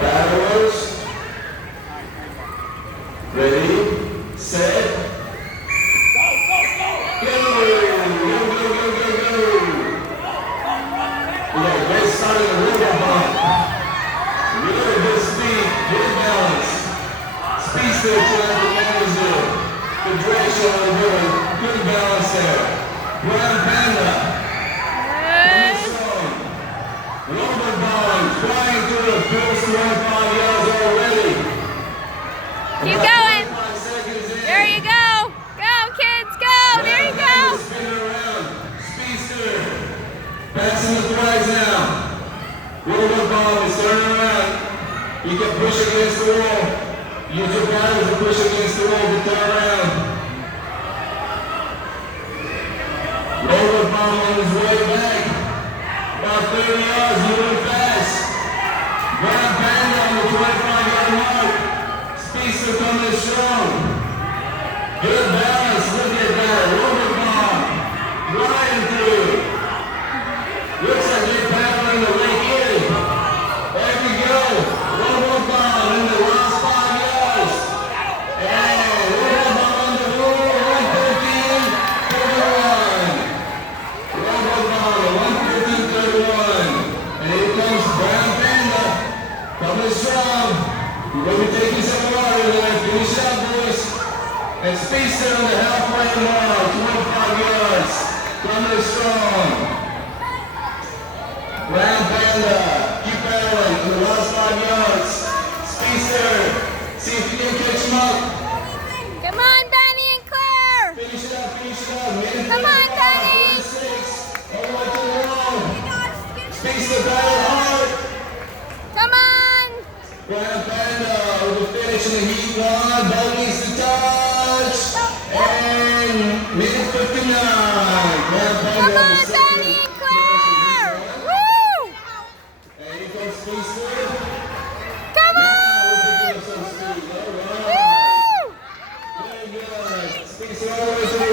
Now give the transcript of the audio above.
Battlers. Ready, set, go! We got a great start in the robot bump. Really good speed, good balance. Speed still trying to manage it. Good direction on the board. Good balance there. Brown Panda. Robot bump flying through the first 25 yards already. Keep going. There you go. Go, kids, go. There you go. Spinning around. Speedster. Passing the flags now. Robot ball is turning around. You can push against the wall. Use your paddles to push against the wall to turn around. Robot ball on his way back. About 30 yards, moving fast. Brown Panda on the 25-yard mark. Speedster coming strong. Good balance, look at that. Robot ball flying through. Looks like they're paddling the Lake Erie. There we go. Robot ball in the last 5 yards. And robot ball on the floor, 113-31. Robot ball, 113-31. And here comes Brown Panda. Coming strong. You're going to be taking some water there. Finish it up, boys. And Speedster on the halfway mark, 25 yards. Coming strong. Brown Panda, keep battling in the last 5 yards. Speedster, see if you can catch him up. Come on, Donnie and Claire. Finish it up, finish it up. Come on, Donnie. All the way to the wall. Speedster battle hard. Come on. Brown Panda with the finish in the heat one. Ball needs to touch. And minute 59. Brown Panda. Come on, Donnie and Claire. Woo! And here comes Speedster. Come on. Woo! Very good. Speedster all the way to the